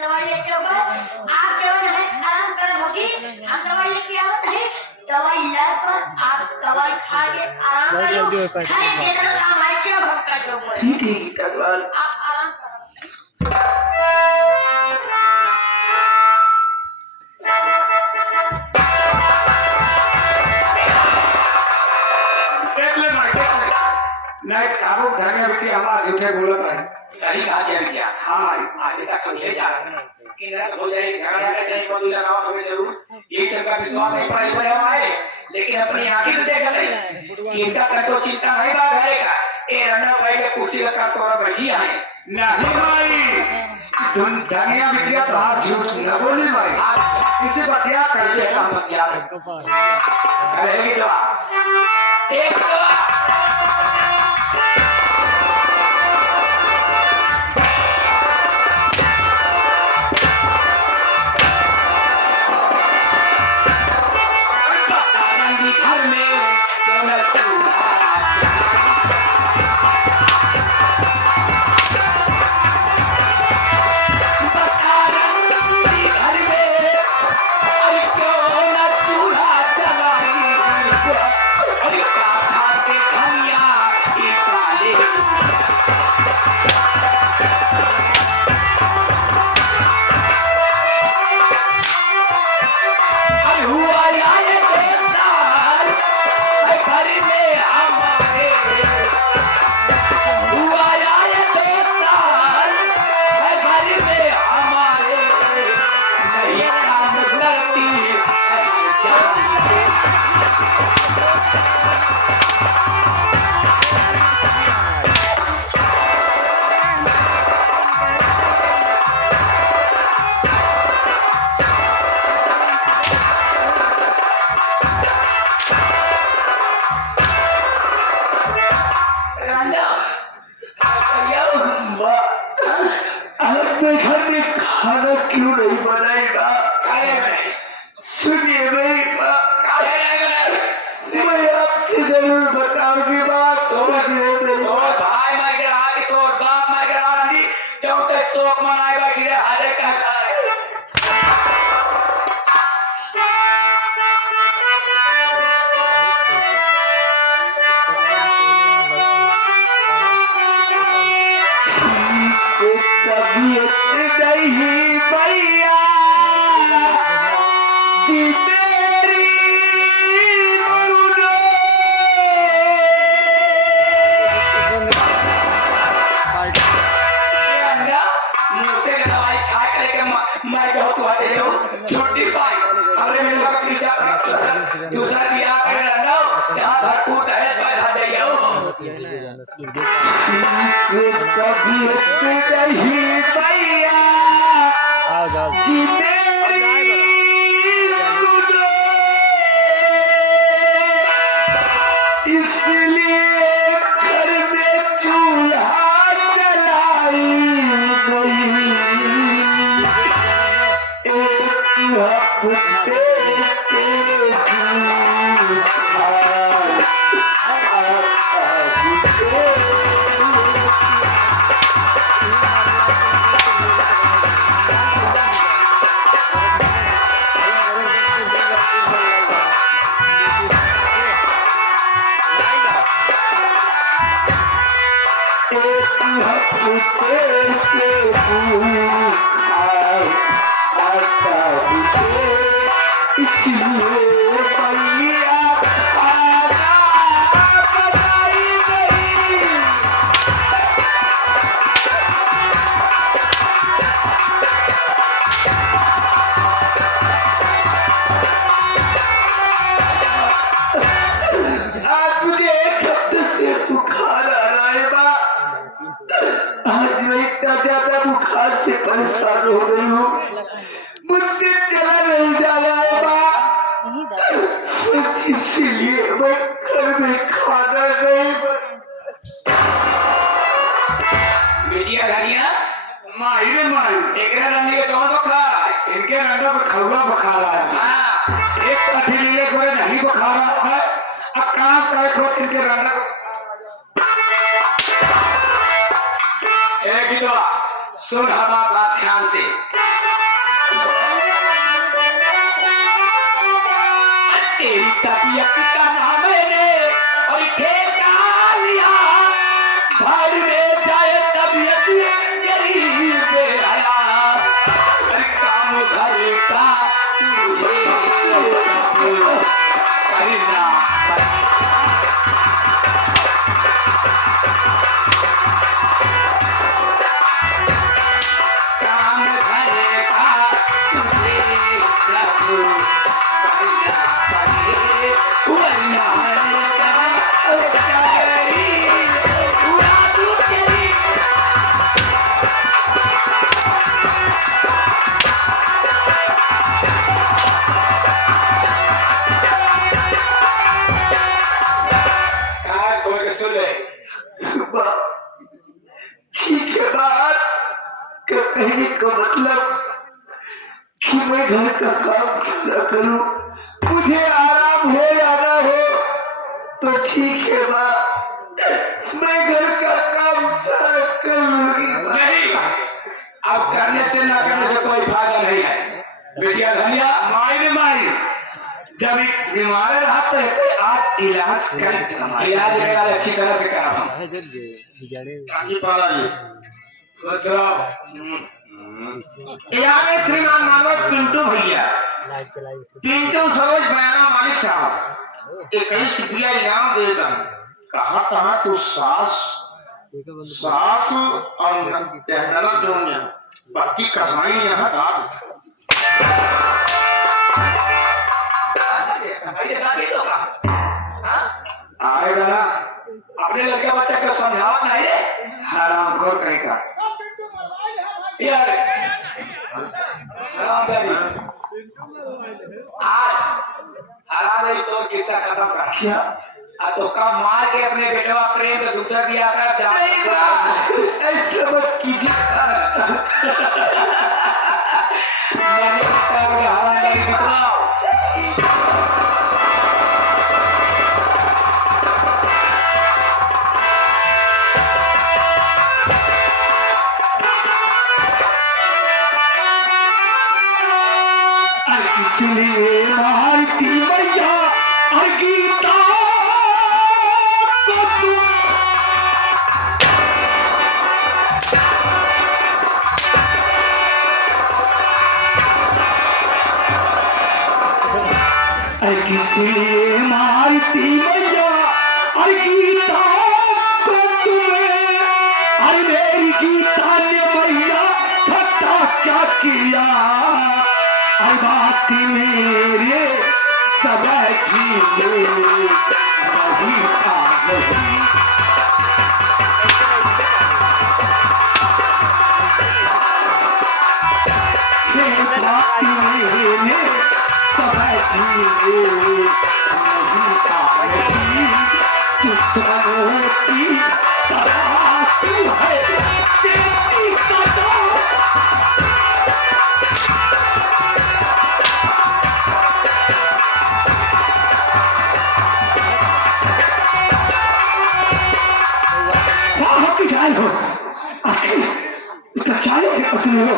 दवाई लेके आओ। आप केवल हमें आराम करना होगी। हम दवाई लेके आवत है। दवाई लेकर आप दवाई खा के आराम करो। खाए जितना काम है क्या भक्का जो ठीक है डॉक्टर आप आराम करो। नाइट काबू धनिया बेटी हमारा झूठे बोलत रहे सही कहा दिया क्या हाँ भाई आज तक हम ये चाह रहे हैं कि न हो जाए झगड़ा करते हैं बदल लगाओ हमें जरूर एक जन का विश्वास नहीं पड़ा हुआ है हमारे लेकिन अपनी आंखें से देख ले कि इनका तक तो चिंता नहीं बा घरे का ए रन्ना भाई के कुर्सी रखा तो बैठिया है नहीं भाई तुम धनिया बेटिया तो आप झूठ न बोली भाई आप किसी को क्या कर कैसे काम मत यार करेगी जवाब एक जवाब घर में क्यों न चूल्हा बता रंगी घर में अरे क्यों न चूल्हा जलाई अरे का खाते धनिया की काले अरे हुआ आए देवदार घर में हमारे हुआ आए देवदार घर में हमारे नहीं काम करती अपने घर में खाना क्यों नहीं बनाएगा सुनिए मेरी बात मैं आपसे जरूर बताऊंगी बात तोर भाई मर गया कि तोर बाप मर गया रंडी जब तक शोक मनाएगा कि रे हारे का तबीयत नहीं भैया जी मेरी सुनो मुझसे दवाई खा करके मैं बहुत हुआ हो छोटी भाई हमरे में लगा पीछा दूसरा बियाह कर रहा हूं जहां भरपूर है पैसा दे जाओ तबीयत नहीं भैया जी मेरी सुनो इसलिए घर में चूल्हा जलाई नहीं एक हफ्ते परेशान हो गई हूँ मुझसे चला नहीं जा रहा है बस इसीलिए मैं घर में खाना नहीं बेटिया धनिया माई रे माई एक रंडी के कौन बुखार इनके रंडा में खरुआ बुखार आया हां एक पथरीले को नहीं बुखार आता है अब काम करे तो इनके रंडा एक सुन हमारा बात ध्यान से तबीयत का नाम मैंने और ठेका लिया भर में जाए तबीयत गरीब आया काम घर का तुझे करना काम घर का तुझे ठीक है बात कहने का मतलब कि मैं घर का काम न करूं, मुझे आराम हो या ना हो तो ठीक है बात, मैं घर का काम सारा कर लूंगी। नहीं, अब करने से ना करने से कोई फायदा नहीं है। बेटिया धनिया माई जब एक बीमार रहा तो आप इलाज कर इलाज मेरा अच्छी तरह से करा हम खुश रहो। यहाँ श्रीमान मानो पिंटू भैया, पिंटू सरोज बयाना मालिक साहब 21 रुपया इनाम देगा। कहा कहा तू सास और कहना दोनों बाकी कसमाई यहाँ सास आएगा ना अपने लड़के बच्चा को समझावा नहीं रे हरामखोर कहेगा यार आज हराम तो किस्सा खत्म कर क्या तो कम मार के अपने बेटवा प्रेम का दूसरा दिया कर ऐसा मत कीजिए। इसलिए मारती मैया और गीता को तुम इसलिए मारती मैया और गीता को तुम्हें और मेरी गीता ने मैया खट्टा क्या किया और बात मेरे सदा छीने वही का वही बात मेरे सदा छीने वही का वही दुश्मनों की तराशू है तेरी सदा। चाय हो इसका चाय उतनी हो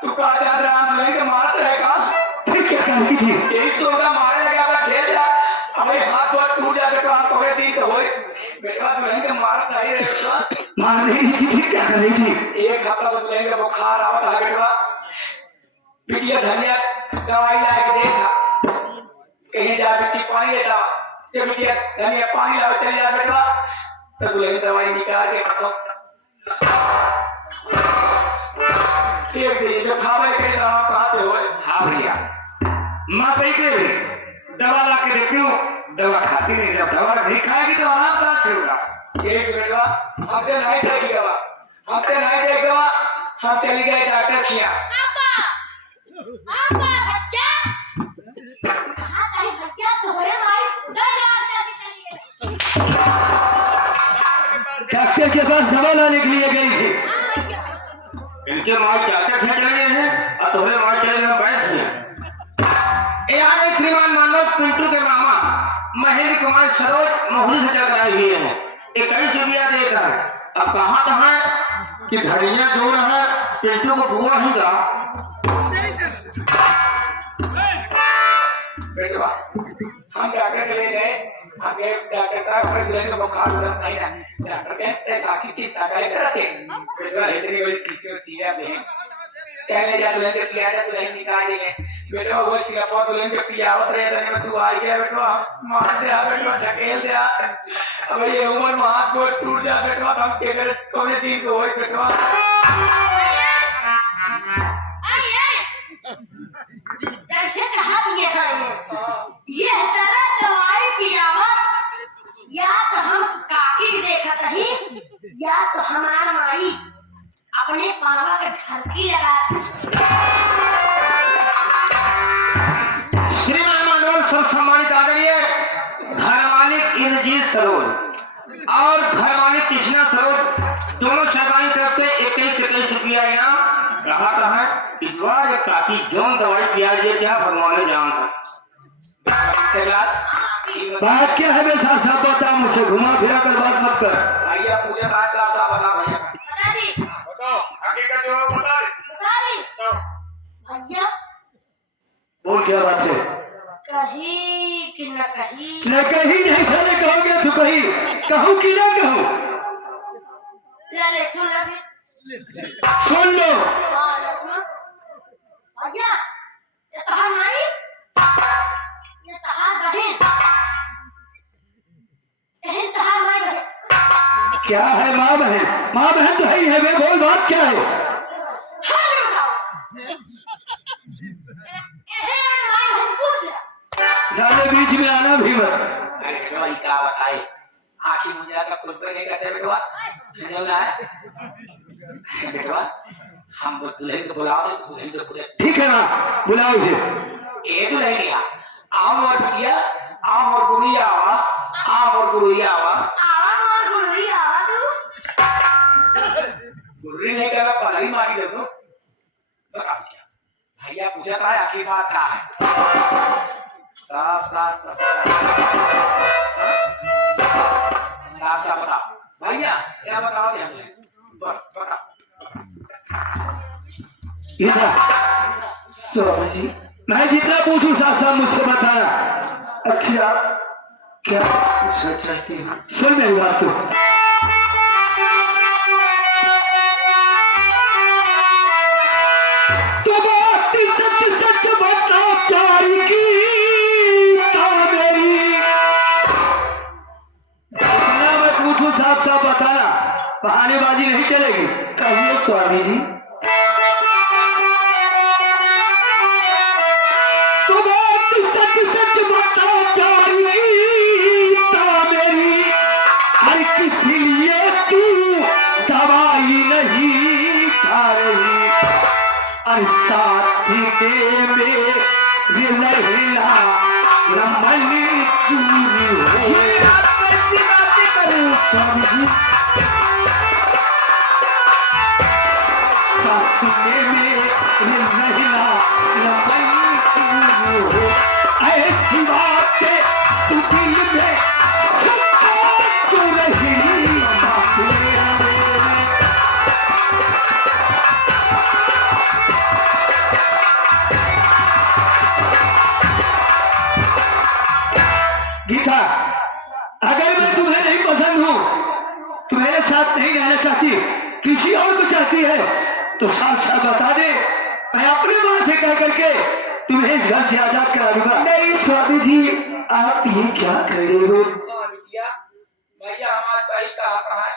तू का याद राम लेके मारते रहेगा फिर क्या कर रही थी यही तो उनका मारने लगा था खेल जा हमें हाथ बहुत टूट जाए बेटा आप पकड़े थी तो होए बेटा तू लेके मार नहीं रहेगा मार नहीं थी फिर क्या कर रही थी एक हफ्ता बस लेंगे बुखार आवा था बेटा बिटिया धनिया दवाई ला के देखा कहीं जा बेटी पानी लेता जब बिटिया धनिया पानी लाओ चल जा बेटा तो तुझे दवाई निकाल के रखो एक दिन जब खावे के दवा कहां से होए हाँ भैया माँ सही कह रही दवा ला के देखती हूँ दवा खाती नहीं जब दवा नहीं खाएगी तो आराम कहाँ से होगा एक बेटा हमसे नहीं देगी दवा हमसे नहीं देगी दवा हम चली गए डॉक्टर खिया आपा भक्या कहाँ कहीं भक्या तो बड़े भाई उधर डॉक्टर की चलिए डॉक्टर के पास दवा लाने के लिए गई थी हाँ भैया इनके माँ डॉक्टर के चले गए हैं और तुम्हें माँ चले गए बैठ गए यहाँ एक श्रीमान मानव पिंटू के मामा महेंद्र कुमार सरोज मोहरी से चल कराए हुए हैं 21 रुपया देता है। अब कहाँ कहाँ कि धड़िया दूर है पिंटू को बुआ ही गा बेटवा हम डॉक्टर के ले गए हमें डॉक्टर साहब पर दुल्हन को बुखार उतर नहीं ना डॉक्टर कहते बाकी चिंता करे करते बेटवा इतनी बड़ी सीसी सीधा में कहले जा दुल्हन के पिया जा दुल्हन निकाल देंगे बेटवा वो सिंगापुर दुल्हन के पियावत रहे तो तू आ गया बेटवा मार दे बेटवा ढकेल दे अब ये उम्र में हाथ गोड़ टूट जा बेटवा हम के कर कौन दिन को होई बेटवा कैसे कहा ये करेंगे ये तेरा दवाई पियावत या तो हम काकी देखत ही या तो हमार माई अपने पावा के ढरकी लगा श्रीमान मनोहर सब सम्मानित आदरणीय घर मालिक इंद्रजीत सरोज और घर मालिक कृष्णा सरोज दोनों सरकारी तरफ से 21 रुपया इनाम कहा था है इस बार ये काफी जोन दवाई पिया दिए क्या भगवान ने जान बात क्या है मैं साफ साफ बता मुझे घुमा फिरा कर बात मत कर भैया मुझे बात साफ बता भैया बता दी बताओ हकीकत जो बता दे भैया बोल क्या बात है कहीं कि न कहीं न कहीं नहीं साले कहोगे तो कहीं कहूँ कि ना कहूँ ले सुन अभी सुन लो हाँ ले सुन भैया ये तहार नानी ये तहार बहन बहन तहार माई बहन क्या है माँ बहन तो है ही है वे बोल बात क्या है हाँ बताओ ऐसे माई बहन पूछ ले साले बीच में आना भी मत अरे बेटवा क्या बताए आखिर मुझे का कुल तो नहीं कहते बेटवा जमना है बेटवा हम दुल्हन को बुलाओ तो दुल्हन को पूरे ठीक है ना बुलाओ इसे ए दुल्हन या आओ मोर बिटिया आओ मोर गुड़िया आओ मोर गुड़िया आवा और गुरुरी आवा तू गुर्री नहीं कहना पहली मारी दे दो बता भैया पूछा था आखिर बात क्या है साफ साफ बता भैया क्या बताओ बता इधर स्वामी जी मैं जितना पूछूं साथ साथ मुझसे बताना आखिर आप क्या पूछना चाहती हो सुन मेरी बात तो बात सच सच बता प्यार की मेरी इतना मैं पूछूं साफ साफ बताना बहानेबाजी नहीं चलेगी कहिए स्वामी जी तो बात सच सच बता प्यार की मेरी हर किसी लिए तू दवाई नहीं खा रही और साथ में मेरे लहला रमन चूरी हो बातें करो स्वामी जी साथ में मेरे लहला रमन चूरी हो ऐसी बातें तू दिल में छुपा क्यों रही साथ में गीता अगर मैं तुम्हें नहीं पसंद हूं तुम्हारे साथ नहीं रहना चाहती किसी और को चाहती है तो साफ साफ बता दे मैं अपनी मां से कह करके तुम्हें इस घर से आजाद करा दूंगा नहीं स्वामी जी आप ये क्या कर रहे हो बिटिया भैया हमारा सही कहा है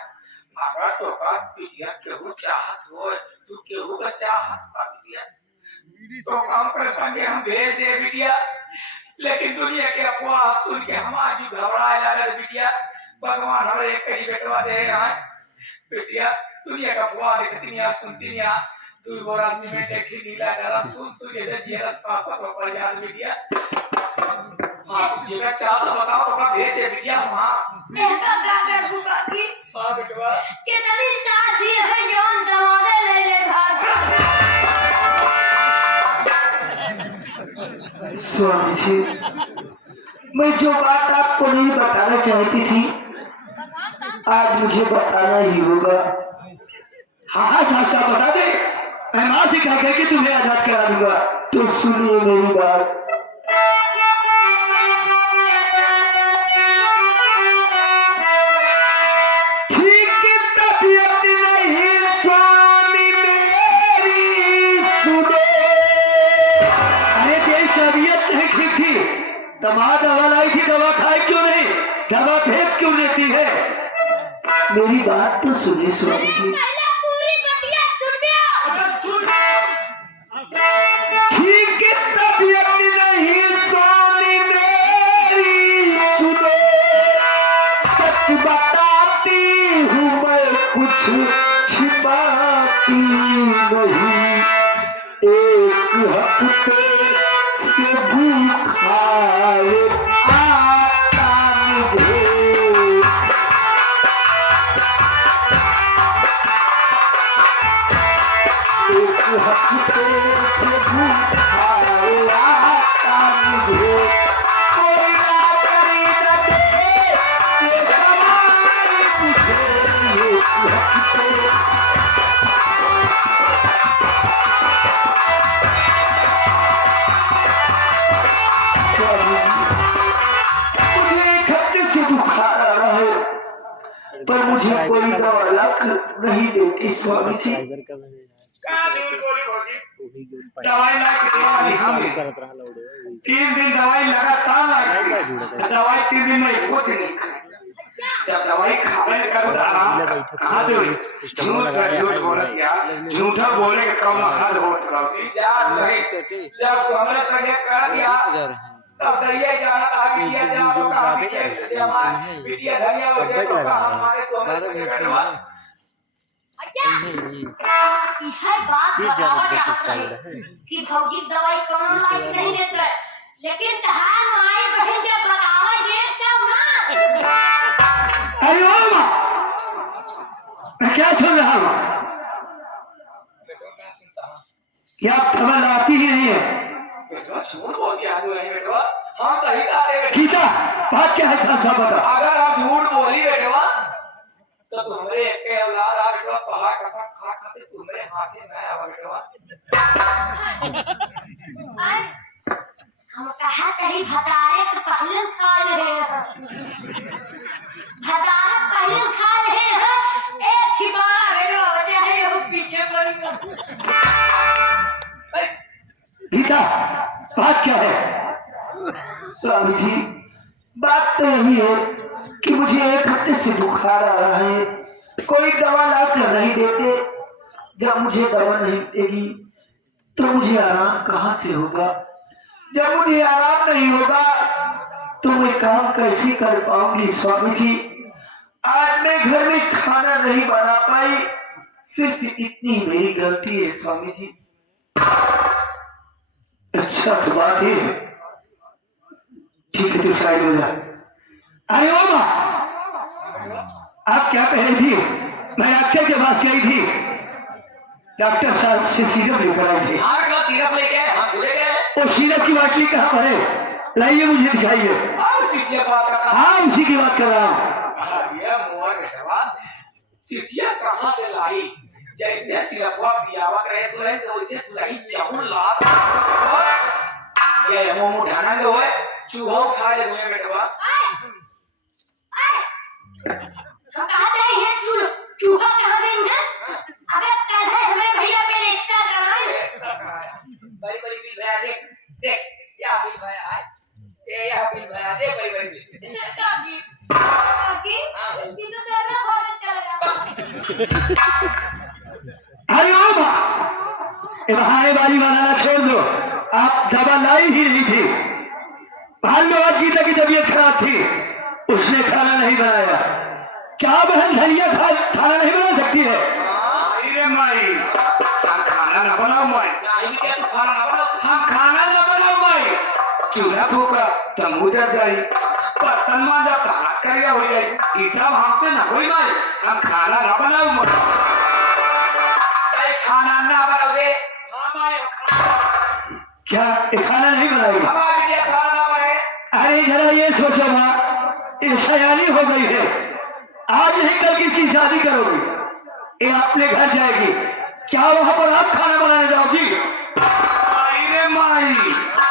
अगर तो बिटिया केहू चाहत हो तू केहू का चाहत बिटिया तो काम कर संगे हम भेज दे बिटिया लेकिन दुनिया के अफवाह सुन के हम आज घबराए लगे बिटिया भगवान हमारे एक कहीं बेटवा दे रहा है बिटिया दुनिया का अफवाह देखती नहीं सुनती नहीं तू बोरा सीमेंट एक नीला गरम सुन सुन के जीरा सासा पर पड़ जा बिटिया हां तुझे का चाह तो बताओ तो भेज दे बिटिया वहां ऐसा कर भूखा की हां बेटवा के तनी साथी है जौन दवाने ले ले घर स्वामी जी मैं जो बात आपको नहीं बताना चाहती थी आज मुझे बताना ही होगा हाँ हाँ साथ साथ बता दे मैं मां से कह करके तुम्हें आजाद करा दूंगा तो सुनिए मेरी बात दवा लाई थी, दवा खाए क्यों नहीं? दवा फेंक क्यों देती है? मेरी बात तो सुनिए स्वामी जी। पूरी बतिया सुन ठीक है, तबीयत नहीं सोनी मेरी, सुनो सच बताती हूँ मैं, कुछ छिपाती नहीं। एक हफ्ते से भूखा आता मुझे, एक हफ्ते से भूखा आता मुझे, कोई ना करी न दे ये सवाल मुझे। एक हफ्ते मुझे एक हफ्ते से बुखार आ रहा है, पर मुझे कोई दवा लाख नहीं देती स्वामी जी। कहाँ झूठ बोली होगी? दवाई ला के दवाई हमें 3 दिन दवाई लगातार लाई, दवाई 3 दिन में एक दिन नहीं खाई। जब दवाई खाने करो तो आराम कहाँ से हुई? झूठ बोला क्या? झूठा बोले के कौन हाल होत रही? जब हमारे संगे कर दिया तब दरिया जाना था, बिटिया जाना तो कहा बिटिया धनिया बचे तो कहा हमारे तो यह बात बतावा चाहता है कि भौजी दवाई कौन लायक नहीं देता, लेकिन तहार माई बहन जब बतावा ये तब ना। अरे ओ माँ, मैं क्या सुन रहा हूँ? क्या आप समझ आती ही नहीं है? बेटवा झूठ बोल दिया आदमी नहीं बेटवा, हम सही कहते हैं। गीता, बात क्या है? साफ बता। अगर आप झूठ बोली बेटवा तो तुम्हारे एक के औलाद आ बेटवा पहाड़ कसम खा खाते तुम्हारे हाथे में आवा बेटवा। हम कहा कहीं भतारे तो पहले खा रहे हैं, भतारे पहले खा रहे हैं, एक ठिकाना बेटवा चाहे वो पीछे पड़ी। गीता, बात क्या है? स्वामी जी, बात तो यही है कि मुझे एक हफ्ते से बुखार आ रहा है, कोई दवा ला कर नहीं देते। जब मुझे दवा नहीं देगी तो मुझे आराम कहाँ से होगा? जब मुझे आराम नहीं होगा तो मैं काम कैसे कर पाऊंगी? स्वामी जी, आज मैं घर में खाना नहीं बना पाई, सिर्फ इतनी मेरी गलती है स्वामी जी। अच्छा तो बात है, ठीक है, तो साइड हो जा। अरे ओ माँ, आप क्या कह रही थी? मैं डॉक्टर के पास गई थी, डॉक्टर साहब से सिरप लेकर आई थी। सिरप लेके आए, हम भूले गए। वो सिरप की बाटली कहाँ पर है? लाइए, मुझे दिखाइए। हाँ, उसी की बात कर रहा हूँ। शिष्या कहाँ से लाई? जैसे सिरपवा पियावा रहे तो है तो उसे लाई चाहूं लाख ये मोमो ढाना दो है चूहो खा ले मुझे बेटवा। हम कहा जाए ये चूहा कहाँ गई है? अबे कल है हमें भैया पे रिश्ता कराए। बड़ी बड़ी बिल भैया देख देख क्या बिल भैया है? ये यहाँ बिल भैया देख बड़ी बड़ी बिल। काकी ये तो तेरा बहुत अच्छा लगा। अरे ओ माँ, बहाने वाली बनाना छोड़ दो। आप दवा लाई ही नहीं थी। भाल में आज गीता की तबीयत खराब थी, उसने खाना नहीं बनाया। क्या बहन धनिया खाना नहीं बना सकती है? अरे माई, हम खाना ना बनाओ माई। नहीं क्या तू खाना ना बनाओ? हम खाना ना बनाओ माई। चूल्हा फूका तंबू जल जाई, बर्तन मांजा ताला करिया हो जाई। ये सब हमसे ना कोई माई, हम खाना ना बनाओ माई। खाना ना बनाओगे? हाँ माई, क्या खाना नहीं बनाएगी? हमारी बिटिया खाना ना बनाए। अरे जरा ये सोचो माँ, ये सयानी हो गई है, आज नहीं कल किसकी शादी करोगी? ये अपने घर जाएगी, क्या वहां पर आप खाना बनाने जाओगी? अरे माई,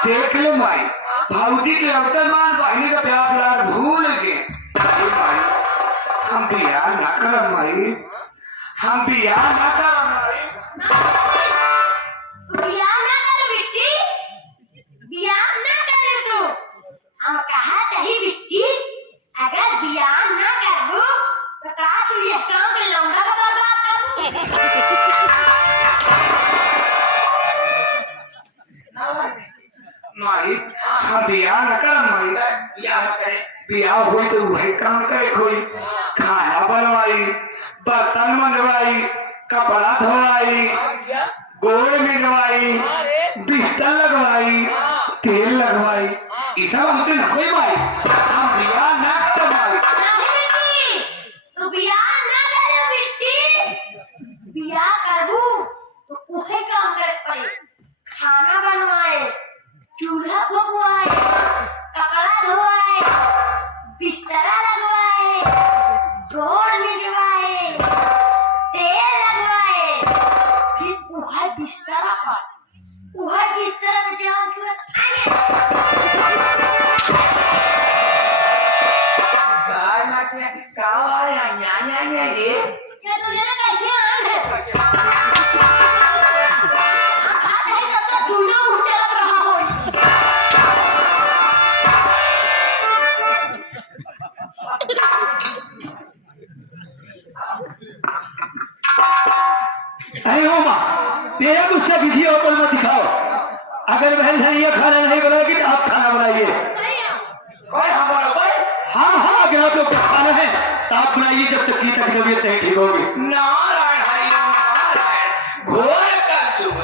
देख लो माई, भाऊजी के अवतरमान बहनी का प्यार दुलार भूल गए। माई, हम बियाह ना करम माई, हम बियाह ना करम माई। बियाह ना कर बेटी, बियाह ना करे तू। माई हम बियाह न कर माई बियाह न करे बियाह हुई तो वही काम करे कोई खाना बनवाई बर्तन मंगवाई कपड़ा धोवाई गोड़ मिलवाई बिस्तर लगवाई तेल लगवाई ये सब हमसे न कोई माई हम बियाह न कर माई नहीं तू बियाह ना करे बिट्टी बियाह करू तो उहे काम करे पड़ी खाना बनवाए चूल्हा फुकवाए कपड़ा धोवाए बिस्तरा लगवाए गोड़ मिलवाए तेल लगवाए फिर उहे बिस्तरा पर उहे बिस्तरा में जान छुआ बाहर मारते कहाँ आ रहे हैं यहाँ ये क्या तुझे ना कैसे आन है आप है तब तक दूल्हा ऊंचा लग रहा हो अरे हो माँ तेरा गुस्सा किसी और पर मत दिखाओ अगर बहन धनिया खाना नहीं बनाएगी तो आप खाना बनाइए कोई हमारा कोई हाँ हाँ अगर आप लोग खाना है तो आप बनाइए जब तक की तक तबीयत नहीं ठीक होगी नारायण हरि ओम नारायण घोर कलयुग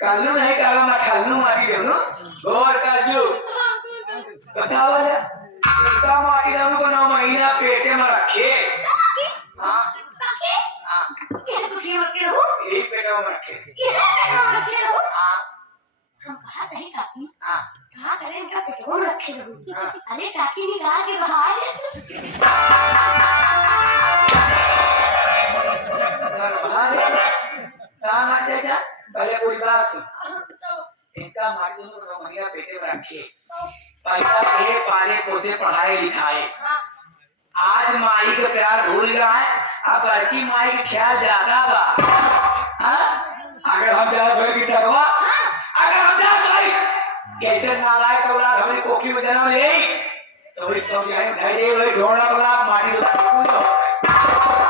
कल्लू नहीं कहा मैं खल्लू मारी गया हूँ घोर कलयुग कथा वाला इनका मारी गया को 9 महीना पेटे में रखे हाँ काकी हाँ ये कुछ ये रखे हो यही पेटे में रखे ये पेटो में रखे हो हाँ हम कहा नहीं काकी हाँ कहा करें इनका पेटो में रखे हो अरे काकी ने कहा कि बाहर पहले पूरी बात सुन इनका मारी दोनों 9 महीना पेटे में रखे पैसा के पाले पोसे पढ़ाए लिखाए आज माई का प्यार भूल गया है अब लड़की माई का ख्याल ज्यादा बा हाँ? अगर हम ज्यादा थोड़े की टकवा अगर हम ज्यादा भाई कैसे नालायक औलाद हमें कोखी में जन्म ले तो इस सब जाए धैर्य हुए ढोड़ा वाला माटी दो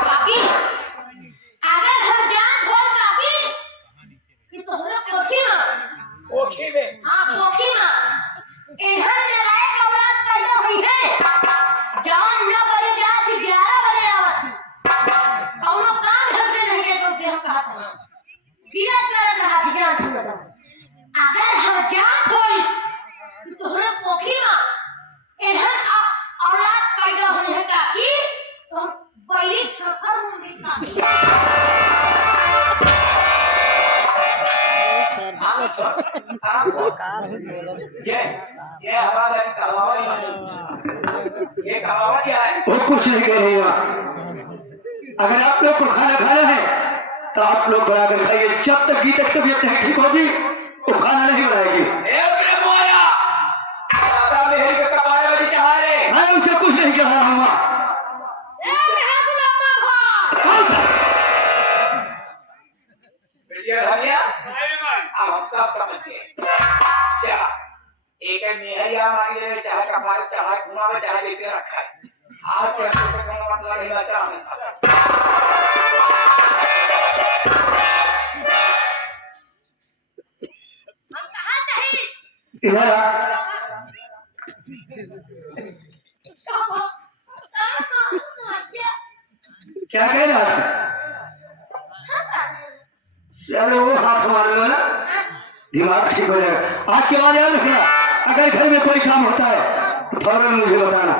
काकी अगर हम जान खोल काकी कि तोहरा कोठी में हाँ कोठी में इधर चलाए औलाद पैदा हुई है जवान न बजे जात 11 बजे आवत कौनो काम ढंग से नहीं है तो हम कहा था गिरा कर रहा थी जान छुआ अगर हम जान खोल कि तोहरा कोठी में इधर औलाद पैदा हुई है काकी तो हम पहले छफर मुंडी का ये हमारा ये कहावत क्या है वो कुछ नहीं कह रही है अगर आप लोग को खाना खाना है तो आप लोग बना कर खाइए जब तक की तक तबीयत नहीं ठीक होगी वो खाना नहीं बनाएगी मेहर के कपारे में चढ़ा ले मैं उसे कुछ नहीं कह रहा हूँ अब हम सब समझ गए चला एक मेहर या मारी रहे चाहे कपारे चाहे घुमावे चाहे जैसे रखा है आज से मतलब नहीं बचा हम कहा चाहिए इधर आ क्या कह रहा था चलो वो हाथ मार लो ना दिमाग ठीक हो जाएगा आज के बाद याद रखना अगर घर में कोई काम होता है तो फौरन मुझे बताना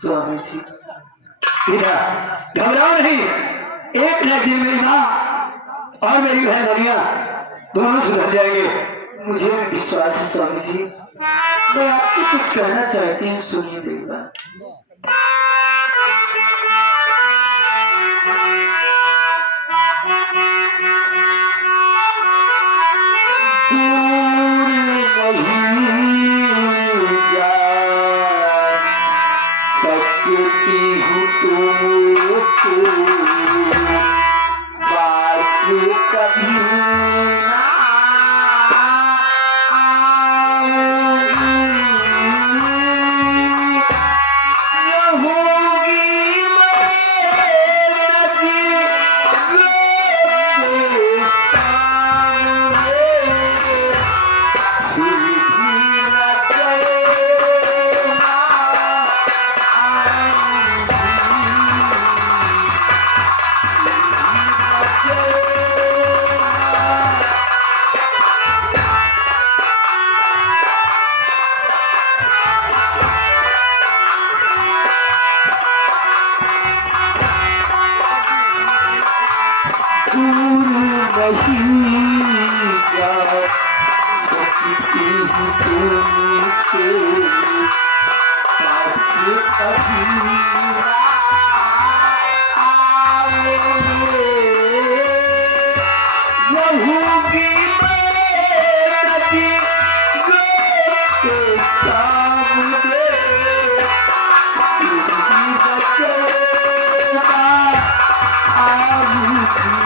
स्वामी जी इधर घबराओ नहीं एक न दिन मेरी माँ और मेरी बहन धनिया दोनों सुधर जाएंगे मुझे विश्वास है स्वामी जी मैं आपको कुछ कहना चाहती हूँ सुनिए मेरी बात दूर नहीं जा सकती हूँ तुमसे बात कभी ना आऊंगी रहूंगी मैं नदी नहीं जा सकती हूँ तुमसे पास कभी ना आऊंगी रहूंगी मैं नदी के सामने बचेगा आऊंगी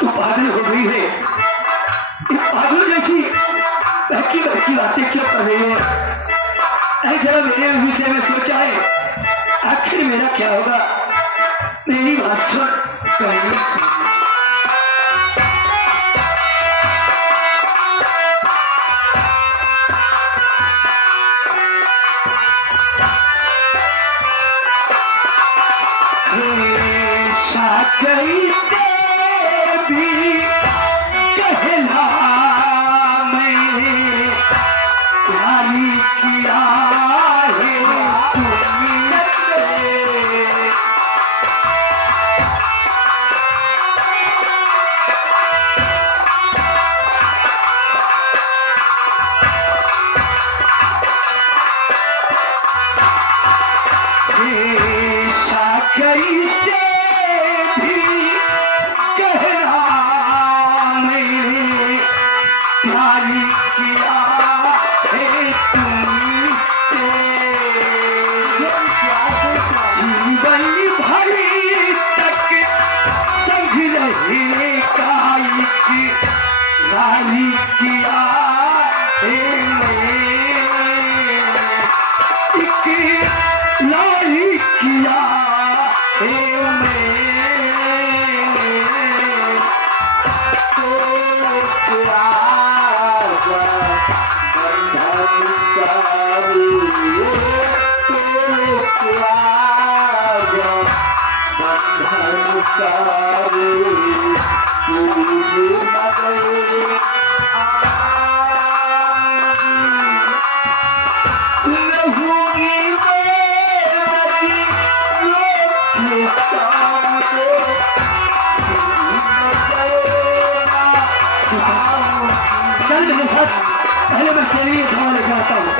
तू पागल हो गई है। ये पागल जैसी बहकी बहकी बातें क्यों कर रही है? अरे जरा मेरे विषय में सोचा है, आखिर मेरा क्या होगा? मेरी बात सुन, कहानी सुन। कैसे भी कहना मैंने प्यारी किया है तुमसे कैसे किया लारी किया तो पहले मैं तेरे लिए धवा लेकर आता हूँ।